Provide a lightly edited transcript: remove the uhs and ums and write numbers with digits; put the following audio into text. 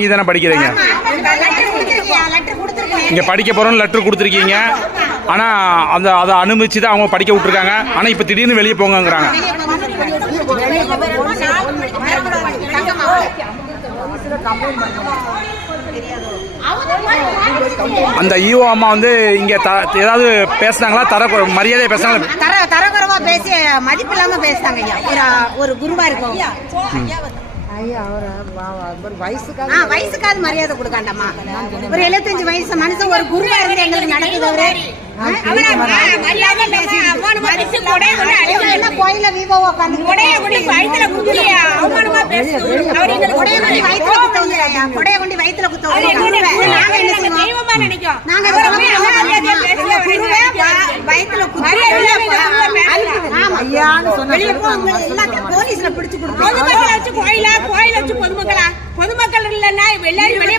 நீங்க தானே படிக்கிறீங்க? இங்க படிக்க போறோம்னு லெட்டர் கொடுத்துருக்கீங்க. ஆனா அதை அனுமதிச்சு தான் அவங்க படிக்க விட்டுருக்காங்க. ஆனா இப்ப திடீர்னு வெளியே போங்கங்கிறாங்க. அந்த ஈஓ அம்மா வந்து இங்க ஏதாவது பேசுனாங்களா? மரியாதையா பேசுனாங்க? தரக்குறைவா பேசி மதிப்பு இல்லாம பேசுறாங்க ஐயா. ஒரு குருவா இருக்கும் வயசுக்காவது மரியாதை கொடுக்காண்டம்மா. ஒரு 75 வயசு மனுஷன் ஒரு குருவா இருந்து எங்களுக்கு நடக்குது. கோயில வீவோ உட்காந்து கொடைய கொண்டு வயிற்றுல குத்த போலீஸ்ல பிடிச்சு கொடுத்து கோயில வச்சு பொதுமக்கள் இல்லன்னா எல்லாரும் வெளியே